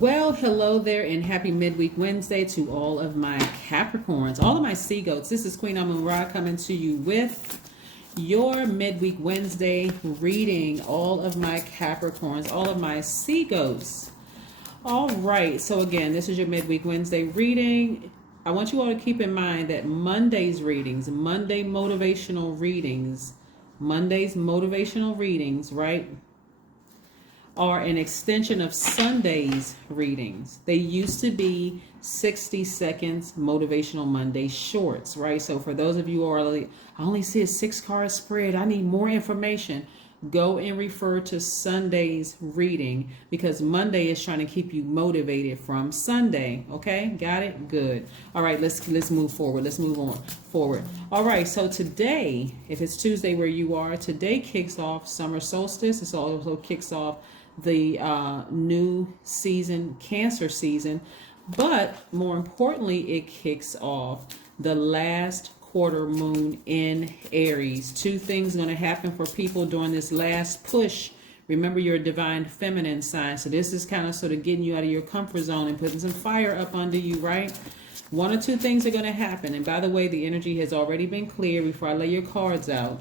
Well, hello there, and happy midweek Wednesday to all of my Capricorns, all of my sea goats. This is Queen Amun Ra coming to you with your midweek Wednesday reading, all of my Capricorns, all of my sea goats. All right, so again, this is your midweek Wednesday reading. I want you all to keep in mind that Monday's readings, Monday's motivational readings, right, are an extension of Sunday's readings. They used to be 60 seconds motivational Monday shorts, right? So for those of you who are like, I only see a 6-card spread, I need more information, go and refer to Sunday's reading, because Monday is trying to keep you motivated from Sunday. Okay, got it? Good. All right, let's move forward. Let's move on forward. All right, so today, if it's Tuesday where you are, today kicks off summer solstice. It also kicks off the new season, Cancer season, but more importantly, it kicks off the last quarter moon in Aries. Two things going to happen for people during this last push. Remember, you're a divine feminine sign, so this is kind of sort of getting you out of your comfort zone and putting some fire up under you, right? One or two things are going to happen, and by the way, the energy has already been cleared before I lay your cards out.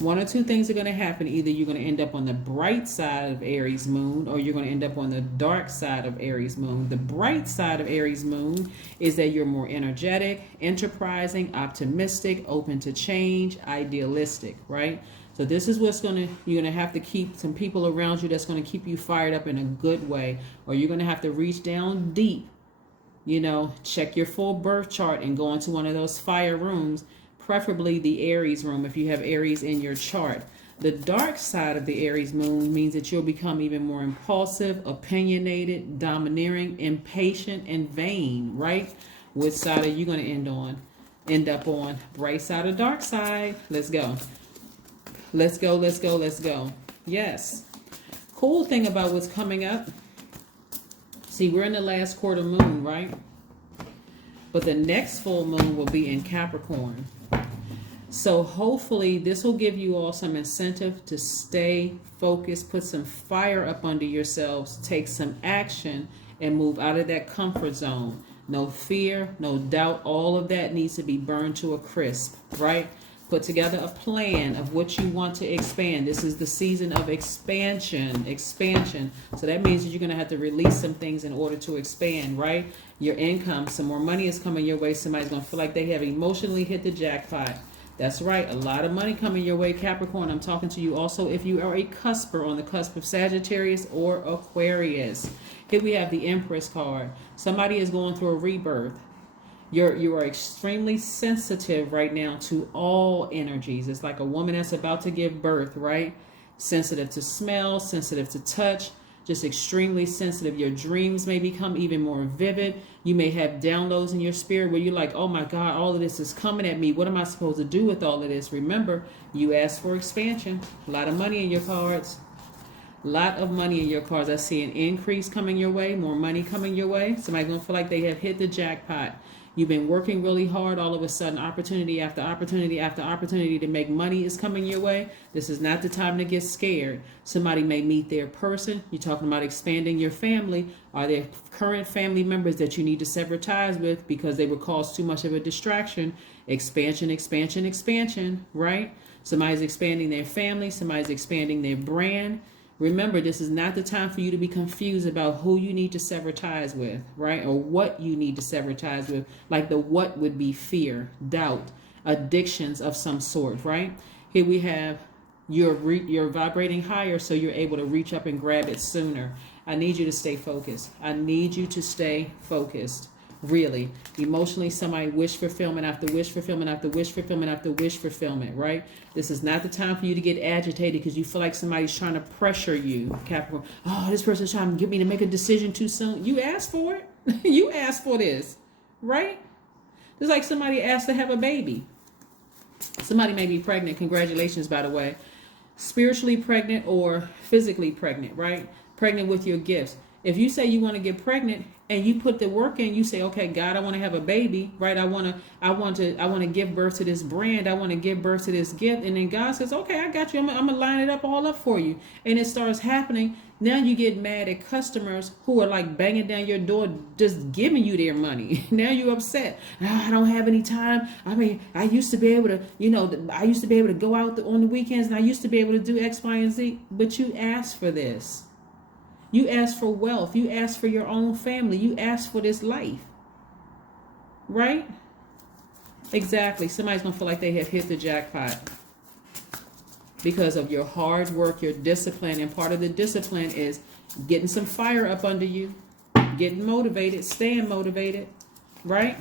One or two things are going to happen. Either you're going to end up on the bright side of Aries moon, or you're going to end up on the dark side of Aries moon. The bright side of Aries moon is that you're more energetic, enterprising, optimistic, open to change, idealistic, right? So this is what's you're going to have to keep some people around you that's going to keep you fired up in a good way, or you're going to have to reach down deep, check your full birth chart and go into one of those fire rooms, preferably the Aries room if you have Aries in your chart. The dark side of the Aries moon means that you'll become even more impulsive, opinionated, domineering, impatient, and vain, right? Which side are you going to end up on? Bright side or dark side? Let's go. Let's go, let's go, let's go. Yes. Cool thing about what's coming up. See, we're in the last quarter moon, right? But the next full moon will be in Capricorn. So hopefully this will give you all some incentive to stay focused, put some fire up under yourselves, take some action, and move out of that comfort zone. No fear, no doubt, all of that needs to be burned to a crisp, right? Put together a plan of what you want to expand. This is the season of expansion. So that means that you're going to have to release some things in order to expand, right? Your income, some more money is coming your way. Somebody's going to feel like they have emotionally hit the jackpot. That's right. A lot of money coming your way, Capricorn. I'm talking to you also if you are a cusper, on the cusp of Sagittarius or Aquarius. Here we have the Empress card. Somebody is going through a rebirth. You are extremely sensitive right now to all energies. It's like a woman that's about to give birth, right? Sensitive to smell, sensitive to touch, just extremely sensitive. Your dreams may become even more vivid. You may have downloads in your spirit where you're like, oh my God, all of this is coming at me. What am I supposed to do with all of this? Remember, you asked for expansion. A lot of money in your cards. A lot of money in your cards. I see an increase coming your way, more money coming your way. Somebody's going to feel like they have hit the jackpot. You've been working really hard. All of a sudden, opportunity after opportunity after opportunity to make money is coming your way. This is not the time to get scared. Somebody may meet their person. You're talking about expanding your family. Are there current family members that you need to sever ties with because they would cause too much of a distraction? Expansion, expansion, expansion, right? Somebody's expanding their family. Somebody's expanding their brand. Remember, this is not the time for you to be confused about who you need to sever ties with, right? Or what you need to sever ties with. Like the what would be fear, doubt, addictions of some sort, right? Here we have you're vibrating higher, so you're able to reach up and grab it sooner. I need you to stay focused. I need you to stay focused. Really, emotionally, somebody wish fulfillment after wish fulfillment after wish fulfillment after wish fulfillment, right? This is not the time for you to get agitated because you feel like somebody's trying to pressure you, Capricorn. Oh, this person's trying to get me to make a decision too soon. You asked for it. You asked for this, right? It's like somebody asked to have a baby. Somebody may be pregnant. Congratulations, by the way. Spiritually pregnant or physically pregnant, right? Pregnant with your gifts. If you say you want to get pregnant and you put the work in, you say, okay, God, I want to have a baby, right? I want to give birth to this brand. I want to give birth to this gift. And then God says, okay, I got you. I'm going to line it up all up for you. And it starts happening. Now you get mad at customers who are like banging down your door, just giving you their money. Now you're upset. "Ah, I don't have any time. I mean, I used to be able to, I used to be able to go out on the weekends, and I used to be able to do X, Y, and Z. But you asked for this. You asked for wealth. You asked for your own family. You asked for this life. Right? Exactly. Somebody's going to feel like they have hit the jackpot because of your hard work, your discipline. And part of the discipline is getting some fire up under you, getting motivated, staying motivated, right?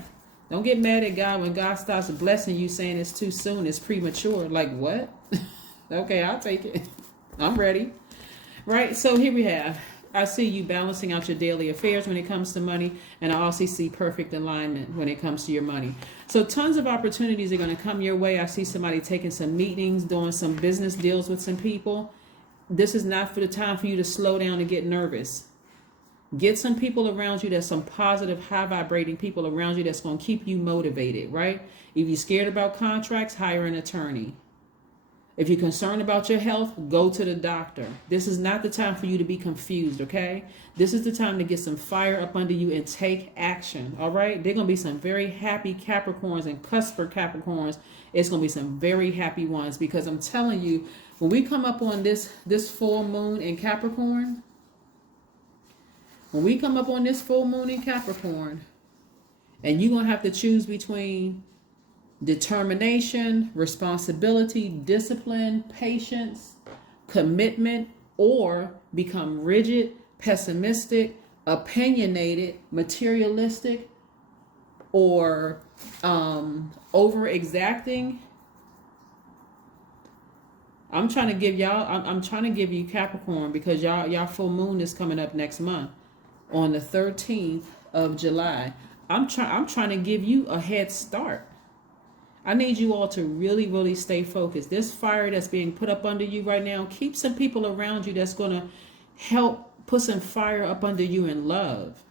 Don't get mad at God when God starts blessing you saying it's too soon, it's premature. Like, what? Okay, I'll take it. I'm ready. Right? So here we have, I see you balancing out your daily affairs when it comes to money, and I also see perfect alignment when it comes to your money. So tons of opportunities are going to come your way. I see somebody taking some meetings, doing some business deals with some people. This is not for the time for you to slow down and get nervous. Get some people around you that's some positive, high vibrating people around you that's going to keep you motivated, right? If you're scared about contracts, hire an attorney. If you're concerned about your health, go to the doctor. This is not the time for you to be confused, okay? This is the time to get some fire up under you and take action, all right? There are going to be some very happy Capricorns and cusper Capricorns. It's going to be some very happy ones, because I'm telling you, when we come up on this full moon in Capricorn, and you're going to have to choose between determination, responsibility, discipline, patience, commitment, or become rigid, pessimistic, opinionated, materialistic, or over exacting. I'm trying to give you Capricorn, because y'all full moon is coming up next month on the 13th of July. I'm trying to give you a head start. I need you all to really, really stay focused. This fire that's being put up under you right now, keep some people around you that's going to help put some fire up under you in love.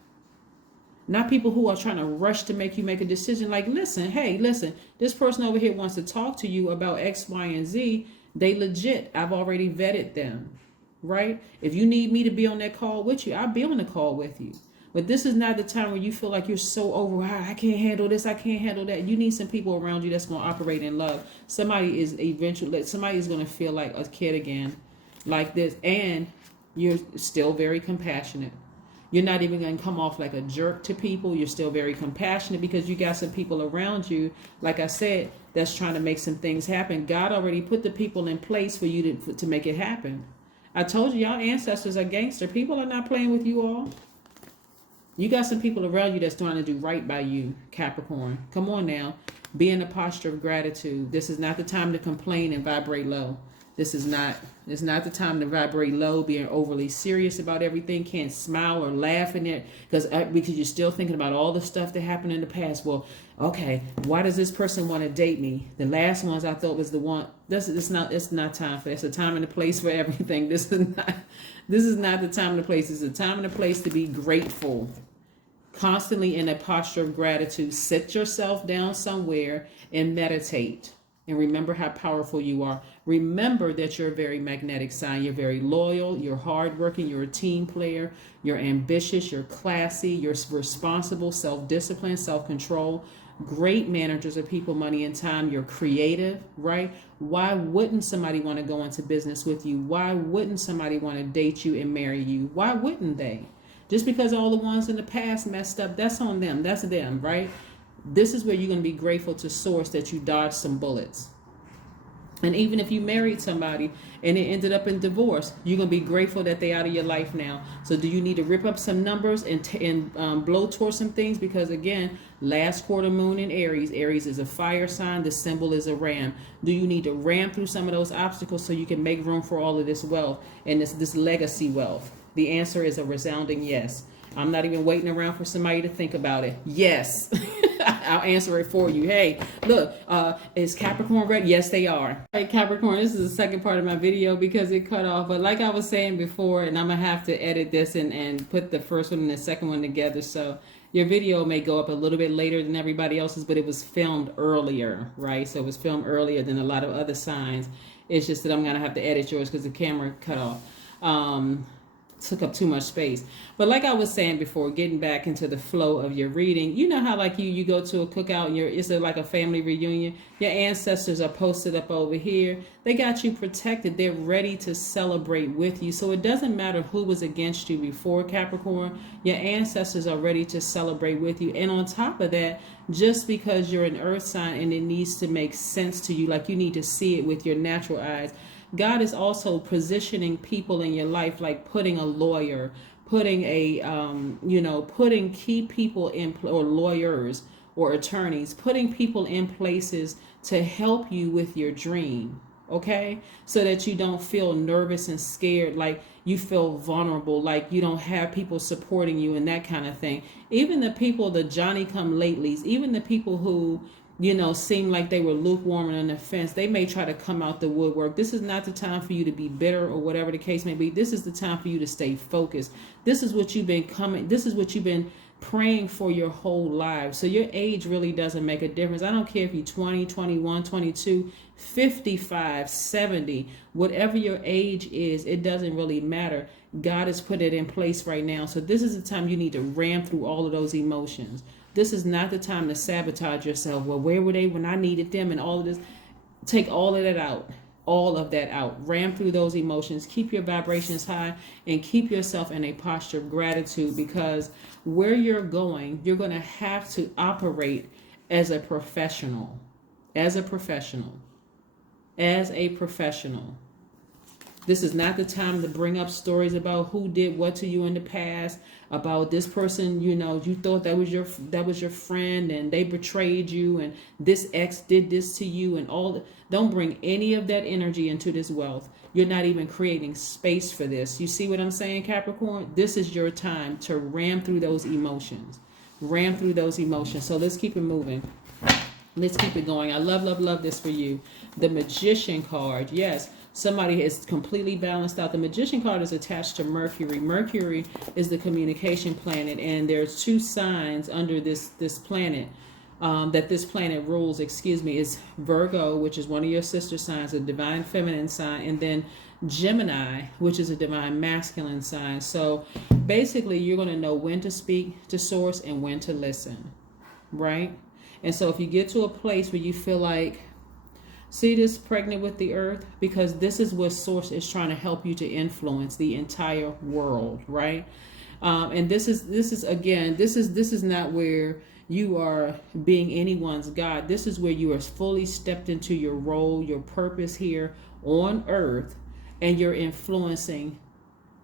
Not people who are trying to rush to make you make a decision. Like, listen, this person over here wants to talk to you about X, Y, and Z. They legit. I've already vetted them, right? If you need me to be on that call with you, I'll be on the call with you. But this is not the time where you feel like you're so overwhelmed. I can't handle this. I can't handle that. You need some people around you that's going to operate in love. Somebody is going to feel like a kid again, like this. And you're still very compassionate. You're not even going to come off like a jerk to people. You're still very compassionate because you got some people around you, like I said, that's trying to make some things happen. God already put the people in place for you to make it happen. I told you, y'all ancestors are gangster. People are not playing with you all. You got some people around you that's trying to do right by you, Capricorn. Come on now. Be in a posture of gratitude. This is not the time to complain and vibrate low. It's not the time to vibrate low, being overly serious about everything. Can't smile or laugh in it because you're still thinking about all the stuff that happened in the past. Well, okay, why does this person want to date me? The last ones I thought was the one. It's not time for that. It's a time and a place for everything. This is not the time and the place. It's a time and a place to be grateful. Constantly in a posture of gratitude. Sit yourself down somewhere and meditate. And remember how powerful you are. Remember that you're a very magnetic sign. You're very loyal. You're hardworking. You're a team player. You're ambitious. You're classy. You're responsible, self-discipline, self-control. Great managers of people, money, and time. You're creative, right? Why wouldn't somebody want to go into business with you? Why wouldn't somebody want to date you and marry you? Why wouldn't they? Just because all the ones in the past messed up, that's on them. That's them, right? This is where you're going to be grateful to source that you dodged some bullets. And even if you married somebody and it ended up in divorce, you're going to be grateful that they're out of your life now. So do you need to rip up some numbers and blow towards some things? Because again, last quarter moon in Aries. Aries is a fire sign. The symbol is a ram. Do you need to ram through some of those obstacles so you can make room for all of this wealth and this legacy wealth? The answer is a resounding yes. I'm not even waiting around for somebody to think about it. Yes. I'll answer it for you. Hey, look, is Capricorn ready? Yes, they are. Hey, Capricorn, this is the second part of my video because it cut off. But like I was saying before, and I'm going to have to edit this and put the first one and the second one together. So your video may go up a little bit later than everybody else's, but it was filmed earlier, right? So it was filmed earlier than a lot of other signs. It's just that I'm going to have to edit yours because the camera cut off. took up too much space. But like I was saying before, getting back into the flow of your reading, you know how like you go to a cookout and it's like a family reunion. Your ancestors are posted up over here. They got you protected. They're ready to celebrate with you. So it doesn't matter who was against you before, Capricorn. Your ancestors are ready to celebrate with you. And on top of that, just because you're an earth sign and it needs to make sense to you, like you need to see it with your natural eyes, God is also positioning people in your life, like putting a lawyer, putting putting key people in, or lawyers or attorneys, putting people in places to help you with your dream. Okay, so that you don't feel nervous and scared, like you feel vulnerable, like you don't have people supporting you and that kind of thing. Even the people, the Johnny come latelys, even the people who seem like they were lukewarm and on the fence, they may try to come out the woodwork. This is not the time for you to be bitter or whatever the case may be. This is the time for you to stay focused. This is what you've been praying for your whole life. So your age really doesn't make a difference. I don't care if you're 20, 21, 22, 55, 70, whatever your age is, it doesn't really matter. God has put it in place right now. So this is the time you need to ram through all of those emotions. This is not the time to sabotage yourself. Well, where were they when I needed them and all of this? Take all of that out. All of that out. Ram through those emotions. Keep your vibrations high and keep yourself in a posture of gratitude, because where you're going to have to operate as a professional. As a professional. As a professional. This is not the time to bring up stories about who did what to you in the past, about this person, you thought that was your friend and they betrayed you and this ex did this to you and all. Don't bring any of that energy into this wealth. You're not even creating space for this. You see what I'm saying, Capricorn? This is your time to ram through those emotions. Ram through those emotions. So let's keep it moving. Let's keep it going. I love this for you. The Magician card. Yes, somebody is completely balanced out. The Magician card is attached to Mercury. Mercury is the communication planet, and there's two signs under this planet that this planet rules. Is Virgo, which is one of your sister signs, a divine feminine sign, and then Gemini, which is a divine masculine sign. So basically, you're going to know when to speak to source and when to listen, right? And so if you get to a place where you feel like, see this pregnant with the earth, because this is what source is trying to help you to influence the entire world, right? And this is not where you are being anyone's God. This is where you are fully stepped into your role, your purpose here on earth, and you're influencing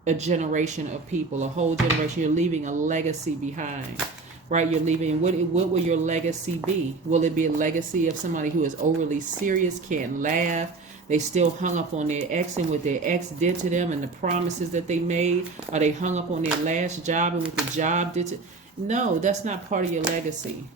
a generation of people, a whole generation. You're leaving a legacy behind. Right, you're leaving. What will your legacy be? Will it be a legacy of somebody who is overly serious, can't laugh? They still hung up on their ex and what their ex did to them and the promises that they made? Are they hung up on their last job and what the job did to? No, that's not part of your legacy.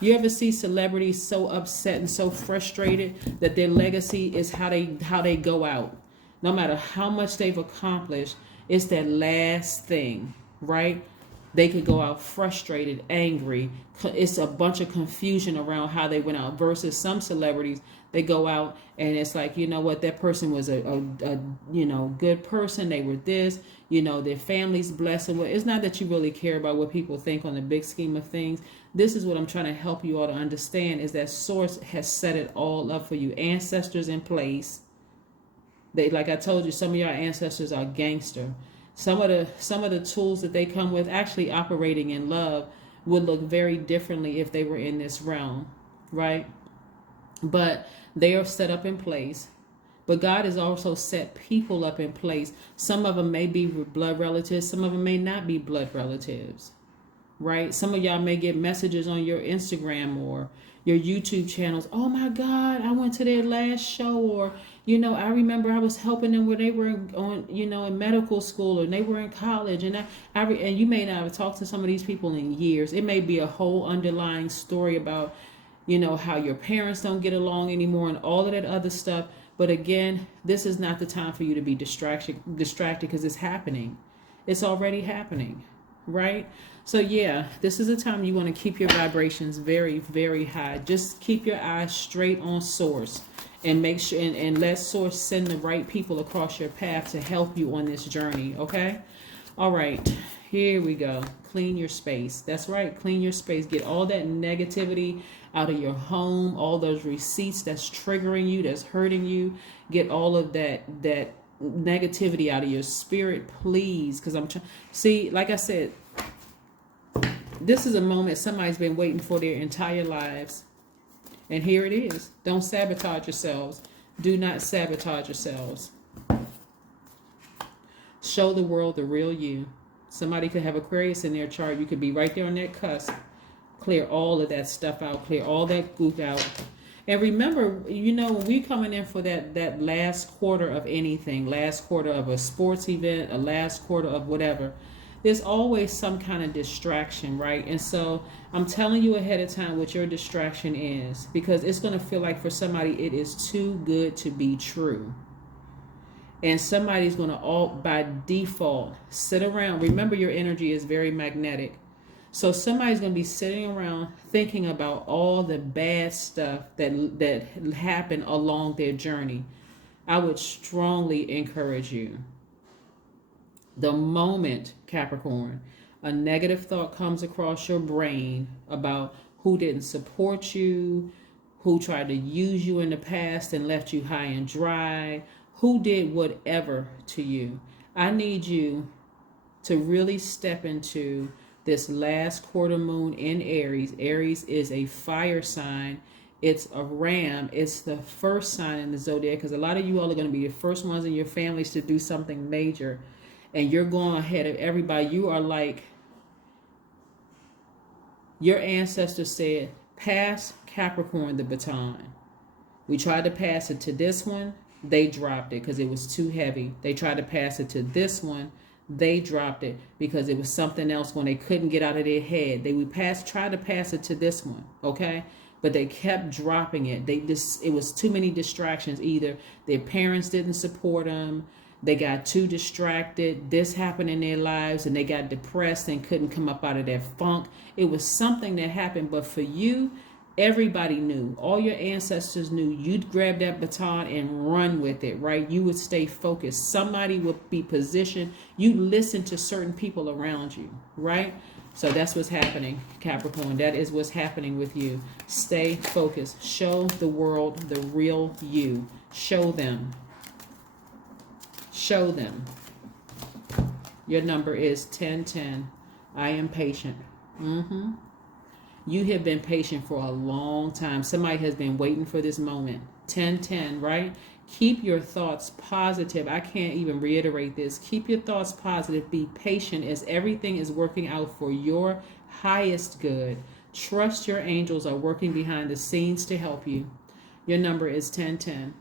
You ever see celebrities so upset and so frustrated that their legacy is how they go out? No matter how much they've accomplished, it's that last thing, right? They could go out frustrated, angry. It's a bunch of confusion around how they went out, versus some celebrities, they go out and it's like, you know what, that person was a good person. They were this, their family's blessed. Well, it's not that you really care about what people think on the big scheme of things. This is what I'm trying to help you all to understand, is that source has set it all up for you. Ancestors in place. Like I told you, some of your ancestors are gangster. Some of the tools that they come with, actually operating in love, would look very differently if they were in this realm, right? But they are set up in place. But God has also set people up in place. Some of them may be blood relatives. Some of them may not be blood relatives, right? Some of y'all may get messages on your Instagram or your YouTube channels. Oh my God, I went to their last show, or I remember I was helping them when they were in medical school, or they were in college, and and you may not have talked to some of these people in years. It may be a whole underlying story about how your parents don't get along anymore and all of that other stuff. But again, this is not the time for you to be distracted because it's happening. It's already happening, right? So yeah, this is a time you want to keep your vibrations very, very high. Just keep your eyes straight on source and make sure and let source send the right people across your path to help you on this journey. Okay. All right, here we go. Clean your space. That's right. Clean your space. Get all that negativity out of your home, all those receipts that's triggering you, that's hurting you. Get all of that negativity out of your spirit, please. Because I'm trying. See, like I said, this is a moment somebody's been waiting for their entire lives. And here it is. Don't sabotage yourselves. Do not sabotage yourselves. Show the world the real you. Somebody could have Aquarius in their chart. You could be right there on that cusp. Clear all of that stuff out. Clear all that gook out. And remember, you know, when we're coming in for that last quarter of anything, last quarter of a sports event, a last quarter of whatever, there's always some kind of distraction, right? And so I'm telling you ahead of time what your distraction is, because it's going to feel like for somebody it is too good to be true. And somebody's going to all by default sit around. Remember, your energy is very magnetic. So somebody's going to be sitting around thinking about all the bad stuff that happened along their journey. I would strongly encourage you. The moment, Capricorn, a negative thought comes across your brain about who didn't support you, who tried to use you in the past and left you high and dry, who did whatever to you, I need you to really step into this last quarter moon in Aries. Aries is a fire sign. It's a ram. It's the first sign in the zodiac, because a lot of you all are going to be the first ones in your families to do something major. And you're going ahead of everybody. You are like, your ancestors said, pass Capricorn the baton. We tried to pass it to this one. They dropped it because it was too heavy. They tried to pass it to this one. They dropped it because it was something else when they couldn't get out of their head. They would try to pass it to this one, okay? But they kept dropping it. It was too many distractions. Either their parents didn't support them, they got too distracted, this happened in their lives, and they got depressed and couldn't come up out of their funk. It was something that happened, but for you, everybody knew. All your ancestors knew. You'd grab that baton and run with it, right? You would stay focused. Somebody would be positioned. You listen to certain people around you, right? So that's what's happening, Capricorn. That is what's happening with you. Stay focused. Show the world the real you. Show them. Show them. Your number is 1010. I am patient. You have been patient for a long time. Somebody has been waiting for this moment. 1010, right? Keep your thoughts positive. I can't even reiterate this. Keep your thoughts positive. Be patient as everything is working out for your highest good. Trust your angels are working behind the scenes to help you. Your number is 1010.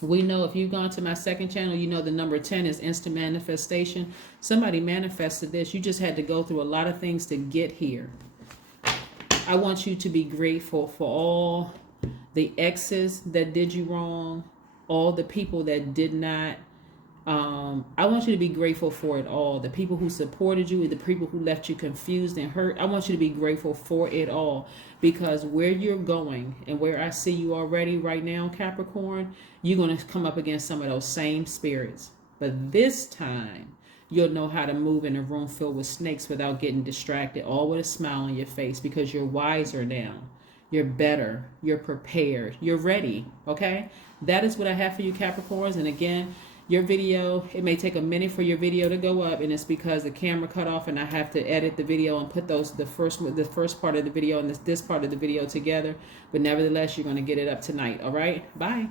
We know if you've gone to my second channel, you know the number 10 is instant manifestation. Somebody manifested this. You just had to go through a lot of things to get here. I want you to be grateful for all the exes that did you wrong, all the people that did not. I want you to be grateful for it all. The people who supported you, the people who left you confused and hurt. I want you to be grateful for it all, because where you're going and where I see you already right now, Capricorn, you're going to come up against some of those same spirits. But this time, you'll know how to move in a room filled with snakes without getting distracted, all with a smile on your face, because you're wiser now. You're better. You're prepared. You're ready. Okay? That is what I have for you, Capricorns. And again, your video, it may take a minute for your video to go up, and it's because the camera cut off and I have to edit the video and put the first part of the video and this part of the video together. But nevertheless, you're going to get it up tonight. All right? Bye.